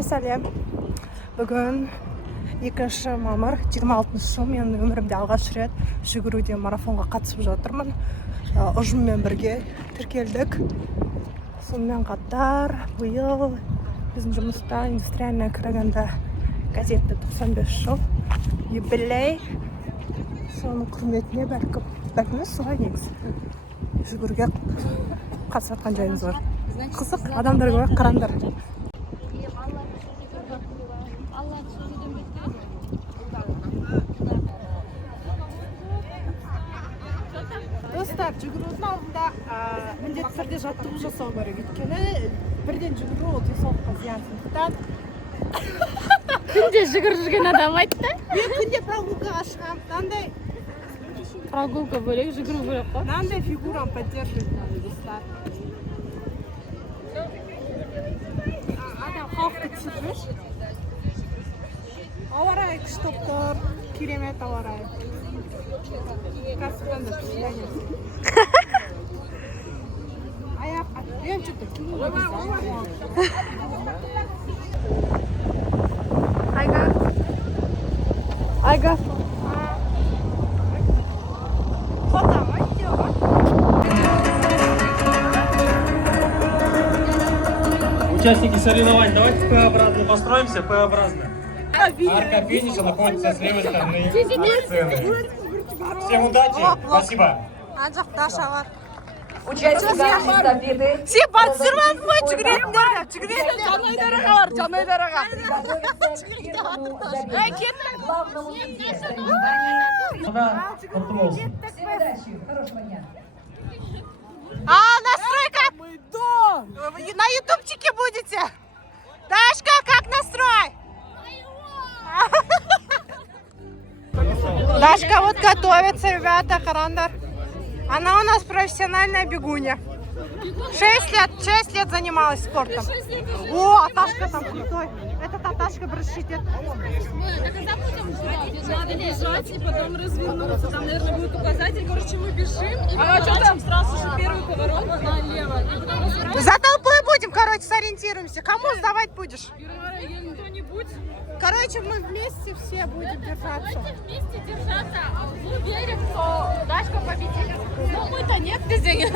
Сәлем. Бүгін 2 мамыр 26 жыл. Мен өмірімде алғаш рет жүгіруде марафонға қатысып жатырмын. Ұжыммен бірге тіркелдік. Сонымен қатар биыл біздің жұмыста индустриальная Караганда газеті 95 жыл юбилей. Соның құрметіне бәлкім солай негізі жүгіруге қатысып жатқан жайымыз бар. Қызық, адамдар көп, қараңдар. Достар, жүгірудің алдында міндетті түрде жаттығу жасау керек. Өйткені бірден жүгіру ол денсаулыққа зиян. Күнде жүгіріп жүрген адам айтты. Мен күнде прогулкаға шығамын. Мынандай Прогулка бөлек, жүгіру бөлек қой. мынандай фигурам поддерживать надо, достар. Адам халықты түсірмеш. Ауа райы күшті тұр, керемет ауа райы. Каспанда впечатление. Аяқ, мен что-то кило. Айга. Участники соревнований, давайте П-образно построимся, П-образно. Арка финиша находится с левой стороны сцены. Всем удачи, спасибо. Участниктар эстафеты. Все подсырмадым ғой, жүгіретіндер. Жанайдараға бар, жанайдараға. Құтты болсын. Всем удачи, хорошего дня. Настрой как? На ютубчике будете? Дашка, как настрой? Дашка вот готовится, ребята, Харандар. Она у нас профессиональная бегунья. 6 лет занималась спортом. О, Аташка там крутой. Этот Аташка бросчитет. Надо бежать и потом развернуться. Там, наверное, будет указатель. Короче, мы бежим и поворачиваем сразу же первый поворот налево. И потом разворачиваем. За толпой будем, короче, сориентируемся. Кому сдавать будешь? Кто-нибудь. Короче, мы вместе все будем держаться. Давайте вместе держаться. Мы верим, что Дашка победит. Но мы-то нет везде.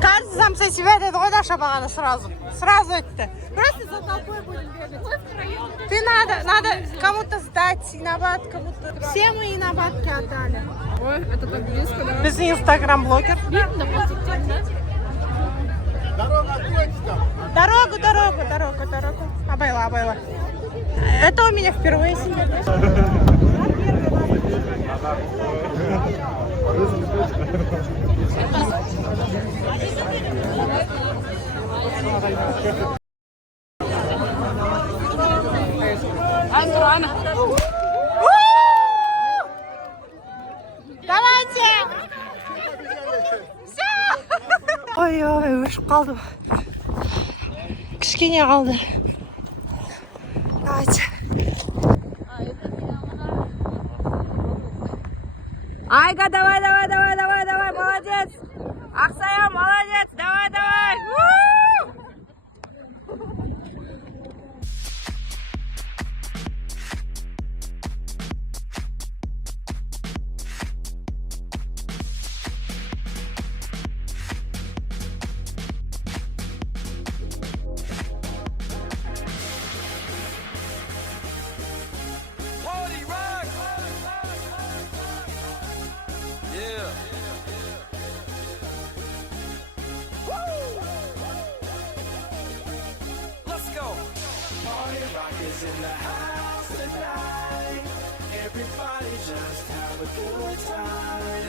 Каждый сам за себя деді ғой Даша бағана сразу. Сразу айтты. Просто за толпой будем бегать. Мы втроем. Ты надо кому-то сдать инабат, кому-то. Все мы инабатки отдали. Ой, это так близко, да? Без инстаграм-блогер. Видно, Дорогу. Абайла. Это у меня впервые сегодня. Давайте! Все! Ой, өшіп қалды. Кішкене қалды. Давайте. Айга, давай, молодец. Аксая, молодец, давай. In the house tonight, everybody just have a good time,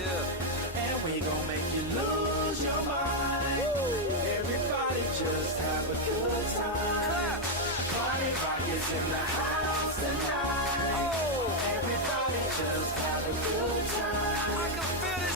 and we gon' make you lose your mind.